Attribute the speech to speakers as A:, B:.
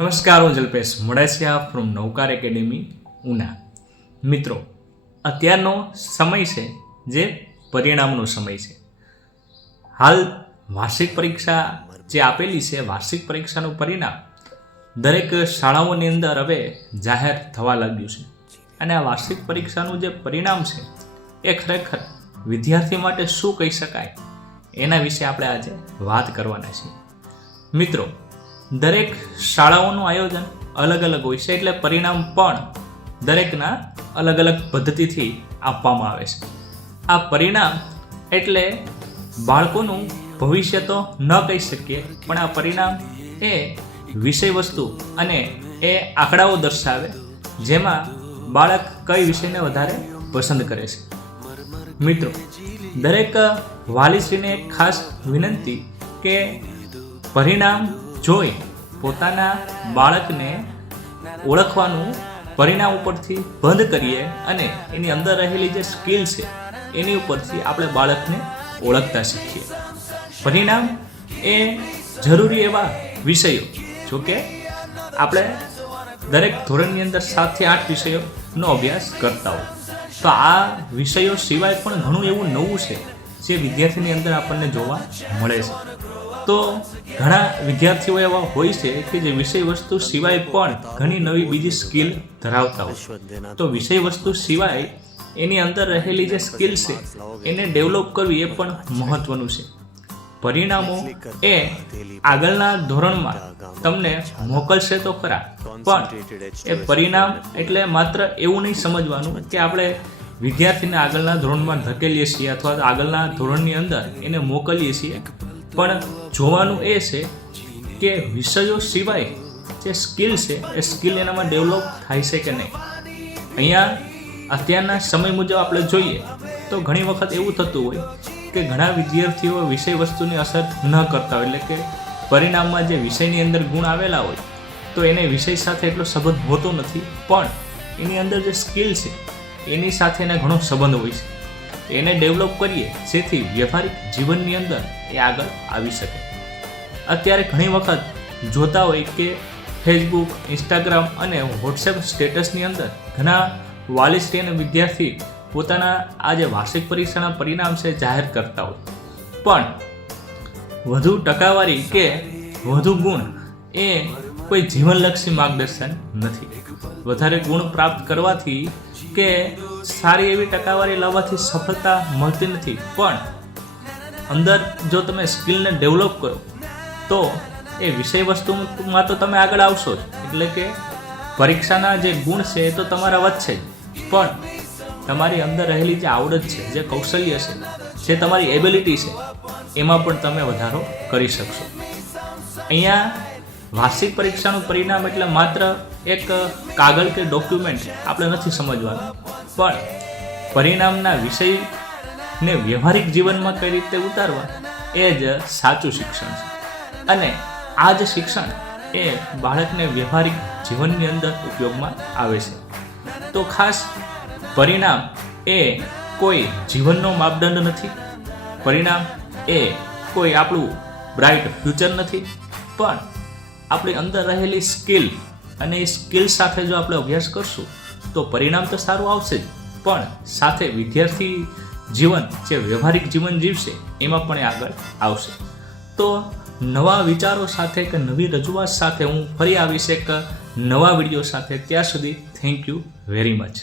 A: નમસ્કાર હું Jalpesh Modasiya from Naukar academy, Una. મિત્રો, અત્યારનો સમય છે જે પરિણામનો સમય છે. હાલ વાર્ષિક પરીક્ષા જે આપેલી છે, વાર્ષિક પરીક્ષાનું પરિણામ દરેક શાળાઓની અંદર હવે જાહેર થવા લાગ્યું છે. અને આ વાર્ષિક પરીક્ષાનું જે પરિણામ છે, એ ખરેખર વિદ્યાર્થી માટે શું કહી શકાય? એના વિશે આપણે આજે વાત કરવાના છીએ. મિત્રો દરેક શાળાઓનું આયોજન અલગ અલગ હોય છે એટલે પરિણામ પણ દરેકના અલગ અલગ પદ્ધતિથી આપવામાં આવે છે. આ પરિણામ એટલે બાળકોનું ભવિષ્ય તો ન કહી શકીએ, પણ આ પરિણામ એ વિષય વસ્તુ અને એ આંકડાઓ દર્શાવે, જેમાં બાળક કઈ વિષયને વધારે પસંદ કરે છે. મિત્રો, દરેક વાલીશ્રીને એક ખાસ વિનંતી કે પરિણામ જોઈ પોતાના બાળકને ઓળખવાનું પરિણામ ઉપરથી બંધ કરીએ અને એની અંદર રહેલી જે સ્કિલ છે, એની ઉપરથી આપણે બાળકને ઓળખતા શીખીએ. પરિણામ એ જરૂરી એવા વિષયો જોકે આપણે દરેક ધોરણની અંદર સાતથી આઠ વિષયોનો અભ્યાસ કરતા હોય. તો આ વિષયો સિવાય પણ ઘણું એવું નવું છે જે વિદ્યાર્થીની અંદર આપણને જોવા મળે છે. તો ઘણા વિદ્યાર્થીઓ એવા હોય છે કે જે વિષય વસ્તુ સિવાય પણ ઘણી નવી બીજી સ્કિલ ધરાવતા હોય. તો વિષય વસ્તુ સિવાય એની અંદર રહેલી જે સ્કિલ છે, એને ડેવલપ કરવી એ પણ મહત્વનું છે. પરિણામો એ આગળના ધોરણમાં તમને મોકલશે તો ખરા, પણ એ પરિણામ એટલે માત્ર એવું નહીં સમજવાનું કે આપણે વિદ્યાર્થીને આગળના ધોરણમાં ધકેલીએ છીએ અથવા આગળના ધોરણની અંદર એને મોકલીએ છીએ. પણ જોવાનું એ છે કે વિષયો સિવાય જે સ્કિલ છે, એ સ્કિલ એનામાં ડેવલપ થાય છે કે નહીં? અહીંયા અત્યારના સમય મુજબ આપણે જોઈએ તો ઘણી વખત એવું થતું હોય કે ઘણા વિદ્યાર્થીઓ વિષય વસ્તુની અસર ન કરતા હોય, એટલે કે પરિણામમાં જે વિષયની અંદર ગુણ આવેલા હોય, તો એને વિષય સાથે એટલો સંબંધ હોતો નથી. પણ એની અંદર જે સ્કિલ છે એની સાથે એને ઘણો સંબંધ હોય છે. એને ડેવલપ કરીએ જેથી વ્યવહારિક જીવનની અંદર એ આગળ આવી શકે. અત્યારે ઘણી વખત જોતા હોય કે ફેસબુક ઇન્સ્ટાગ્રામ અને વોટ્સએપ સ્ટેટસની અંદર ઘણા અને વિદ્યાર્થી પોતાના આ જે વાર્ષિક પરીક્ષાના પરિણામ છે જાહેર કરતા હોય. પણ વધુ ટકાવારી કે વધુ ગુણ એ કોઈ જીવનલક્ષી માર્ગદર્શન નથી. વધારે ગુણ પ્રાપ્ત કરવાથી કે સારી એવી ટકાવારી લાવવાથી સફળતા મળતી નથી. પણ અંદર જો તમે સ્કિલને ડેવલપ કરો, તો એ વિષય વસ્તુમાં તો તમે આગળ આવશો જ. એટલે કે પરીક્ષાના જે ગુણ છે એ તો તમારા વધશે જ. પણ તમારી અંદર રહેલી જે આવડત છે, જે કૌશલ્ય છે, જે તમારી એબિલિટી છે, એમાં પણ તમે વધારો કરી શકશો. અહીંયા વાર્ષિક પરીક્ષાનું પરિણામ એટલે માત્ર એક કાગળ કે ડોક્યુમેન્ટ આપણે નથી સમજવાનું. પણ પરિણામના વિષયને વ્યવહારિક જીવનમાં કઈ રીતે ઉતારવા એ જ સાચું શિક્ષણ છે. અને આ જ શિક્ષણ એ બાળકને વ્યવહારિક જીવનની અંદર ઉપયોગમાં આવે છે. તો ખાસ પરિણામ એ કોઈ જીવનનો માપદંડ નથી. પરિણામ એ કોઈ આપણું બ્રાઇટ ફ્યુચર નથી. પણ આપણી અંદર રહેલી સ્કિલ અને એ સ્કિલ સાથે જો આપણે અભ્યાસ કરશું, તો પરિણામ તો સારું આવશે જ. પણ સાથે વિદ્યાર્થી જીવન, જે વ્યવહારિક જીવન જીવશે, એમાં પણ એ આગળ આવશે. તો નવા વિચારો સાથે કે નવી રજૂઆત સાથે હું ફરી આવીશ એક નવા વીડિયો સાથે. ત્યાં સુધી થેન્ક યુ વેરી મચ